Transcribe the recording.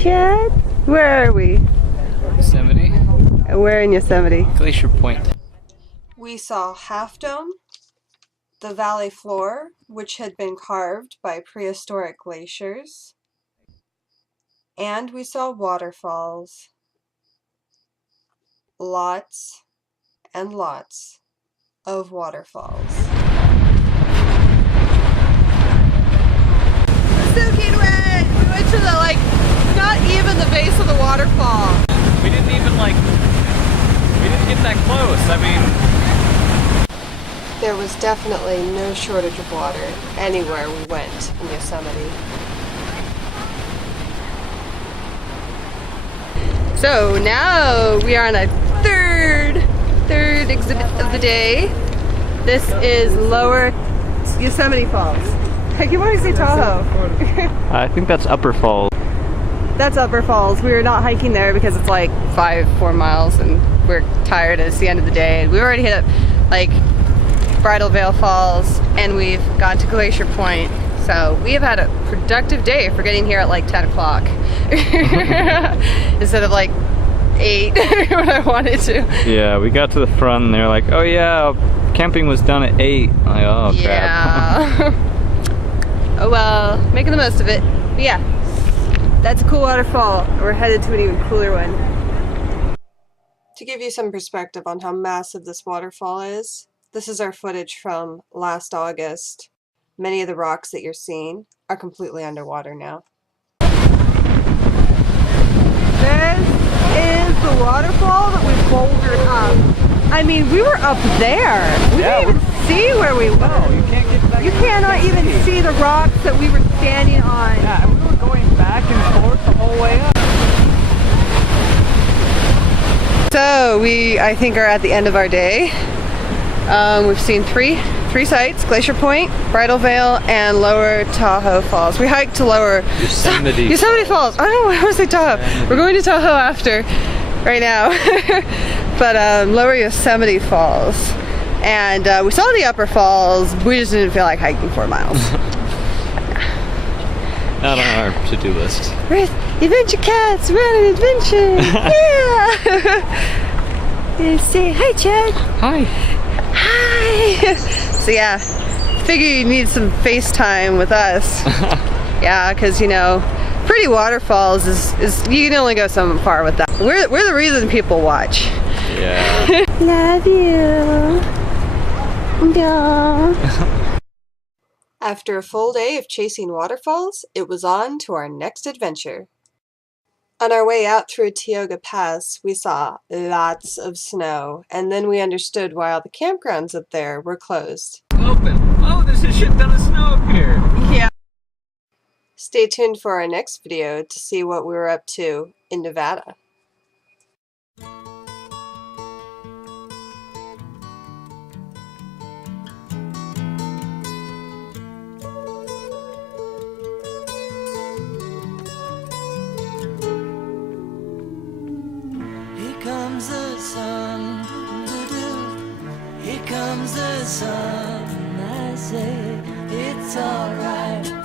Chad. Where are we? Yosemite. We're in Yosemite. Glacier Point. We saw Half Dome, the valley floor, which had been carved by prehistoric glaciers, and we saw waterfalls. Lots and lots of waterfalls. Soaking wet! We went to the, not even the base of the waterfall. We didn't get that close. I mean, there was definitely no shortage of water anywhere we went in Yosemite. So now we are on a third exhibit of the day. This is Lower Yosemite Falls. I keep wanting to say Tahoe. I think that's Upper Falls. That's Upper Falls. We were not hiking there because it's like 4 miles and we're tired. It's the end of the day. We already hit Bridal Veil Falls and we've gone to Glacier Point. So we have had a productive day for getting here at like 10 o'clock instead of like 8 when I wanted to. Yeah, we got to the front and they're like, oh yeah, camping was done at 8. I'm like, oh crap. Yeah. Oh well, making the most of it. But yeah, that's a cool waterfall. We're headed to an even cooler one. To give you some perspective on how massive this waterfall is, this is our footage from last August. Many of the rocks that you're seeing are completely underwater now. This is the waterfall that we bouldered up. I mean, we were up there. We didn't even see where we were. No, you can't get back. You cannot even see the rocks that we were standing on. Yeah, and we were going back and forth the whole way up. So we, I think, are at the end of our day. We've seen three sites: Glacier Point, Bridal Veil, and Lower Tahoe Falls. We hiked to Lower Yosemite Falls. I don't know, I want to say Tahoe. We're going to Tahoe after, right now. But Lower Yosemite Falls. And we saw the Upper Falls. We just didn't feel like hiking 4 miles. Not on our to-do list. We're adventure cats. We're on an adventure. Yeah. Say hi, Chad. Hi. Hi. So yeah, figure you need some FaceTime with us. Yeah, because you know, pretty waterfalls is you can only go so far with that. We're the reason people watch. Yeah. Love you. No. After a full day of chasing waterfalls, it was on to our next adventure. On our way out through Tioga Pass, we saw lots of snow, and then we understood why all the campgrounds up there were closed. Open. Oh, there's a shit ton of snow up here. Yeah. Stay tuned for our next video to see what we were up to in Nevada. Comes the sun, here comes the sun, I say it's alright.